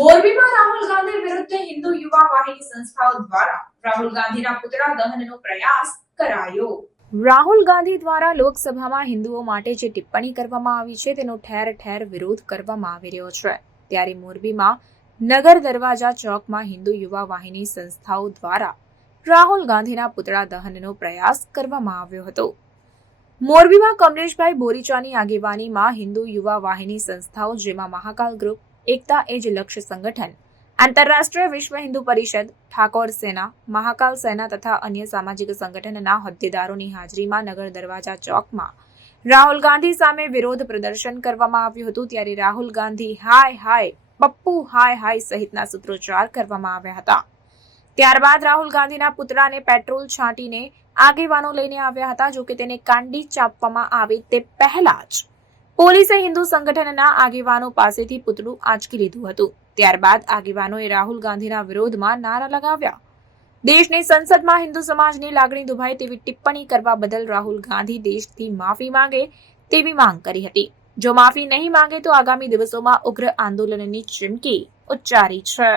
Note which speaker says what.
Speaker 1: મોરબીમાં રાહુલ ગાંધી વિરુદ્ધ હિન્દુ યુવા વાહિની સંસ્થાઓ દ્વારા રાહુલ ગાંધીના પુતળા દહનનો પ્રયાસ કરાયો. રાહુલ ગાંધી દ્વારા લોકસભામાં હિન્દુઓ માટે જે ટિપ્પણી કરવામાં આવી છે, તેનો ઠેર ઠેર વિરોધ કરવામાં આવી રહ્યો છે. ત્યારે મોરબીમાં નગર દરવાજા ચોકમાં હિન્દુ યુવા વાહિની સંસ્થાઓ દ્વારા રાહુલ ગાંધીના પુતળા દહનનો પ્રયાસ કરવામાં આવ્યો હતો. મોરબીમાં કમલેશભાઈ બોરીચાની આગેવાનીમાં હિન્દુ યુવા વાહિની સંસ્થાઓ, જેમાં મહાકાલ ગ્રુપ એકતા એ જ લક્ષ્ય સંગઠન. આંતરરાષ્ટ્રીય વિશ્વ હિન્દુ પરિષદ, ઠાકોર સેના, મહાકાલ સેના તથા અન્ય સામાજિક સંગઠનના હોદ્દેદારોની હાજરીમાં નગર દરવાજા ચોકમાં રાહુલ ગાંધી સામે વિરોધ પ્રદર્શન કરવામાં આવ્યું હતું, ત્યારે રાહુલ ગાંધી હાય હાય, પપ્પુ હાય હાય સહિતના સૂત્રોચ્ચાર કરવામાં આવ્યા હતા. ત્યારબાદ રાહુલ ગાંધીના પુતળાને પેટ્રોલ છાંટીને આગેવાનો લઈને આવ્યા હતા, જોકે તેને કાંડી ચાપવામાં આવે તે પહેલા જ પોલીસે હિન્દુ સંગઠનના આગેવાનો પાસેથી પુતળું આંચકી લીધું હતું. ત્યારબાદ આગેવાનોએ રાહુલ ગાંધીના વિરોધમાં નારા લગાવ્યા. દેશની સંસદમાં હિન્દુ સમાજની લાગણી દુભાય તેવી ટિપ્પણી કરવા બદલ રાહુલ ગાંધી દેશથી માફી માંગે તેવી માંગ કરી હતી. જો માફી નહીં માંગે તો આગામી દિવસોમાં ઉગ્ર આંદોલનની ચીમકી ઉચ્ચારી છે.